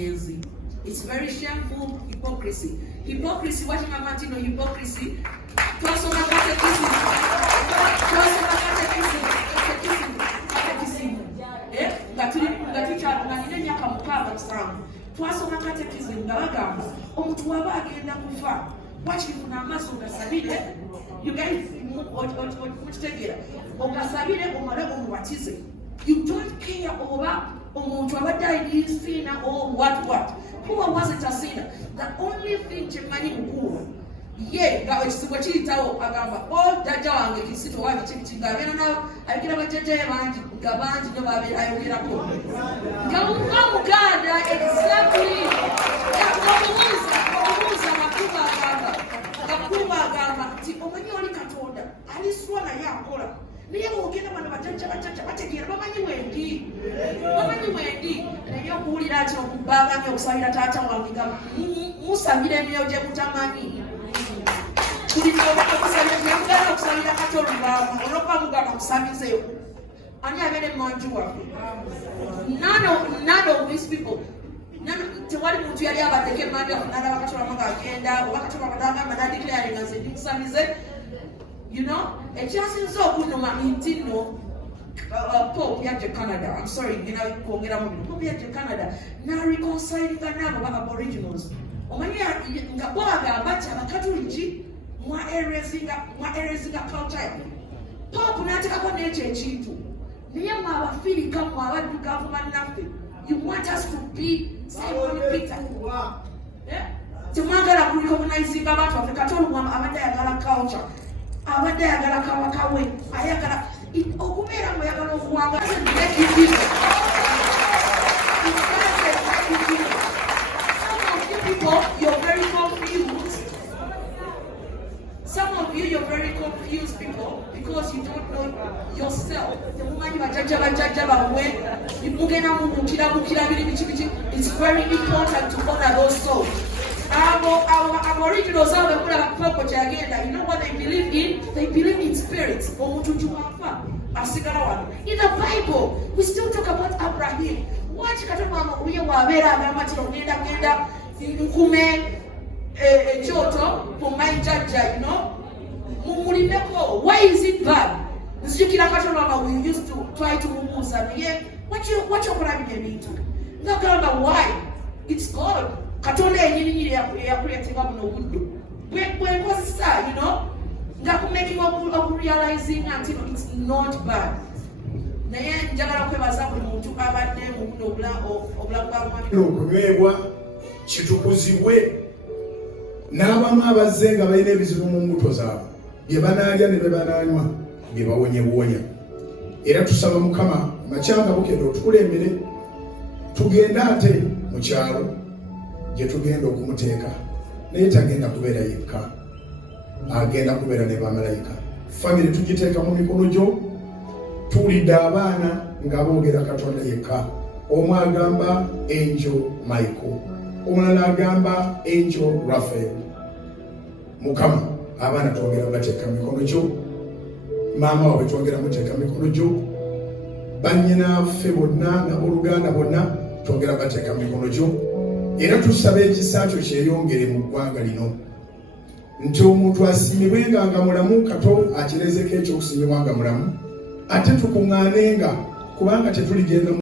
It's very shameful hypocrisy. Hypocrisy, watching a man, hypocrisy. Twasoma katekism nga bagamba omuntu waba agenda kufa wakifuna amaaso ogasabire, you guys mukitegera, ogasabire omale omubatize. You don't care oba omuntu abadde ayina sinner or what. Who was it a sinner? The only thing kyemanyi mukulu ye nga ekisibo kiyitawo agamba jjajja wange kisito wabi kiti ng'abeera nawe ayogera bajjajjaye bangi nga bangi nyo babeera ayogerako nga muganda exactly omubuuza makuba agamba nti omanyi oli Katonda aliswa naye akola naye bwogenda bano bajjajja bategeera bamanyi mwendi naye okuwulira ati okubagamye okusabira taata wange nga musabira emyoyo gye mutamanyi okusabira kati olubaama olwokuba mugamba musabizeyo ani abeere manju waffe. None of these people, tewali muntu yali abaddeko emmanju waffe n'alaba Katonda ng'agenda oba Katonda bagamba n'adeclaring nze ndi musabize. You know, ekyasinze okunnuma nti nno Pope yajja Canada, I'm sorry, kwongera mu Pope yajja Canada n'areconcilinga n'abo ba Aboriginals. Omanyi nga bo bagamba nti Abakatoliki mwa-erasinga culture yaffe. Pope n'ateekako n'ekyo ekintu naye mwe Abafirika mwe abaddugavu bannaffe, you want us to be Simon Peter. Temwagala kurecognizinga abantu baffe. Kati olumwa abadde ayagala culture, abadde ayagala kabaka we, ayagala okubeera mweyagala okuwanga. Some of you, you're very confused people because you don't know yourself. It's very important to honor those souls. Our Aboriginals are the agenda. You know what they believe in? They believe in spirits. In the Bible, we still talk about Abraham. Watch Joto for my judge, you know. Why is it bad? We used to try to move and what you need to? No, why? It's God. When was that, you know? That make you up realizing until it's not bad. N'abamu abazze nga balina ebizibu mu mbuto zaabwe bye banaalya ne bye banaanywa bye bawonyewonya. Era tusaba Mukama makyanga bukendo otukulembere tugenda ate mu kyalo gye tugenda okumuteeka, naye tagenda kubeera yekka, agenda kubeera ne bamalayika. Famire tugiteeka mu mikono gyo. Tuwulidde abaana nga boogera Katonda yekka. Omu agamba Angel Michael, omulala agamba Angel Raphael. Mukama abaana twongera bateeka mikono gyo, maama waabwe twongera muteeka mikono gyo, bannyinaffe bonna n'abooluganda bonna twongera bateeka mikono gyo. Era tusaba ekisa kyo kyeyongere mu ggwanga lino, nti omuntu asiimibwenga nga mulamu, Kato akirezeko ekyokusiimibwa nga mulamu, ate tukuŋŋaanenga kubanga tetuligenda